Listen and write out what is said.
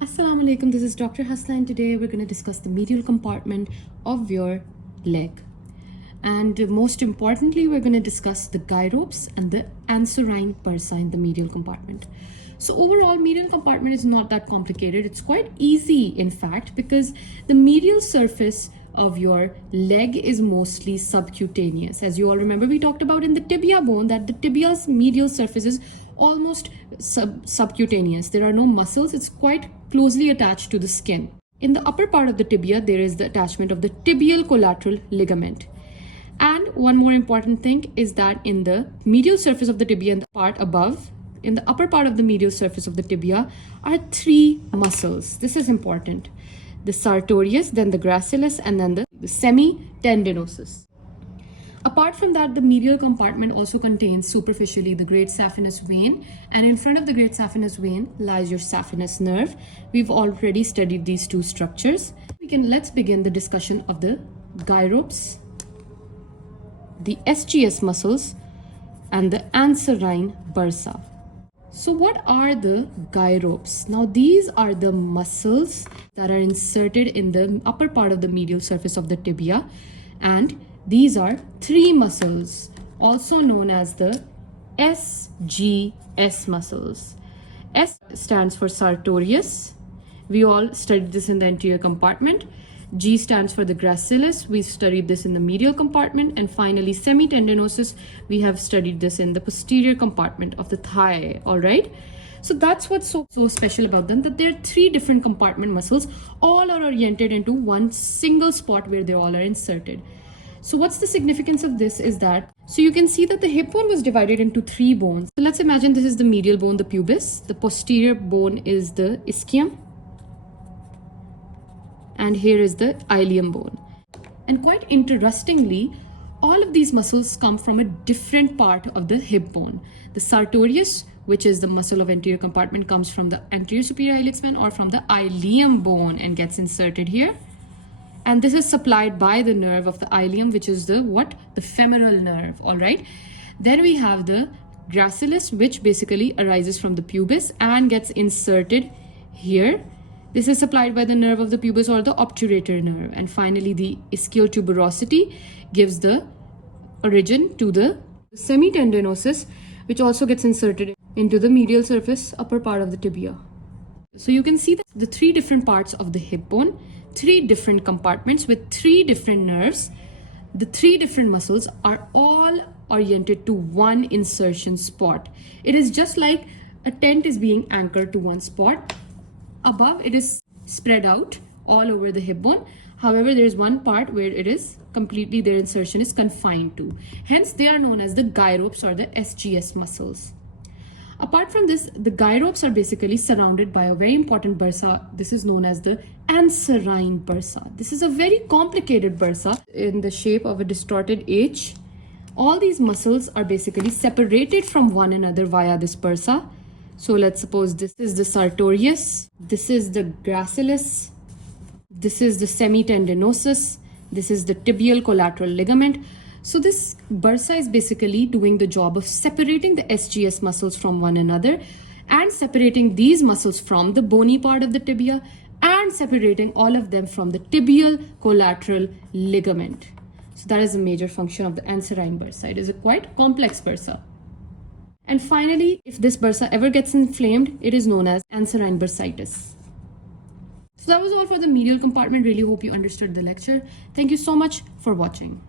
Assalamu alaikum, this is Dr. Hasna and today we're going to discuss the medial compartment of your leg. And most importantly, we're going to discuss the gyrops and the Ansarine Bursa in the medial compartment. So overall, medial compartment is not that complicated. It's quite easy, in fact, because the medial surface of your leg is mostly subcutaneous. As you all remember, we talked about in the tibia bone that the tibia's medial surface is almost subcutaneous. There are no muscles. It's quite closely attached to the skin. In the upper part of the tibia, there is the attachment of the tibial collateral ligament. And one more important thing is that in the medial surface of the tibia and the part above, in the upper part of the medial surface of the tibia are three muscles. This is important. The sartorius, then the gracilis, and then the semitendinosus. Apart from that, the medial compartment also contains superficially the great saphenous vein, and in front of the great saphenous vein lies your saphenous nerve. We've already studied these two structures. Let's begin the discussion of the gyrops, the Sgs muscles, and the Ansarine Bursa. So what are the gyrops? Now these are the muscles that are inserted in the upper part of the medial surface of the tibia, and these are three muscles, also known as the Sgs muscles. S stands for sartorius. We all studied this in the anterior compartment. G stands for the gracilis. We studied this in the medial compartment. And finally, semitendinosus. We have studied this in the posterior compartment of the thigh. All right. So that's what's so special about them, that there are three different compartment muscles. All are oriented into one single spot where they all are inserted. So what's the significance of this is that, so you can see that the hip bone was divided into three bones. So let's imagine this is the medial bone, the pubis. The posterior bone is the ischium. And here is the ilium bone. And quite interestingly, all of these muscles come from a different part of the hip bone. The sartorius, which is the muscle of anterior compartment, comes from the anterior superior iliac vein or from the ilium bone and gets inserted here. And this is supplied by the nerve of the ilium, which is the femoral nerve, all right? Then we have the gracilis, which basically arises from the pubis and gets inserted here. This is supplied by the nerve of the pubis or the obturator nerve. And finally, the ischiotuberosity gives the origin to the semitendinosus, which also gets inserted into the medial surface, upper part of the tibia. So you can see that the three different parts of the hip bone, three different compartments with three different nerves, the three different muscles are all oriented to one insertion spot. It is just like a tent is being anchored to one spot. Above, it is spread out all over the hip bone. However, there is one part where it is completely, their insertion is confined to. Hence, they are known as the gyrops or the Sgs muscles. Apart from this, the gyrops are basically surrounded by a very important bursa. This is known as the Ansarine Bursa. This is a very complicated bursa in the shape of a distorted H. All these muscles are basically separated from one another via this bursa. So let's suppose this is the sartorius, this is the gracilis, this is the semitendinosus, this is the tibial collateral ligament. So this bursa is basically doing the job of separating the Sgs muscles from one another and separating these muscles from the bony part of the tibia and separating all of them from the tibial collateral ligament. So that is a major function of the Ansarine bursa. It is a quite complex bursa. And finally, if this bursa ever gets inflamed, it is known as Ansarine bursitis. So that was all for the medial compartment. Really hope you understood the lecture. Thank you so much for watching.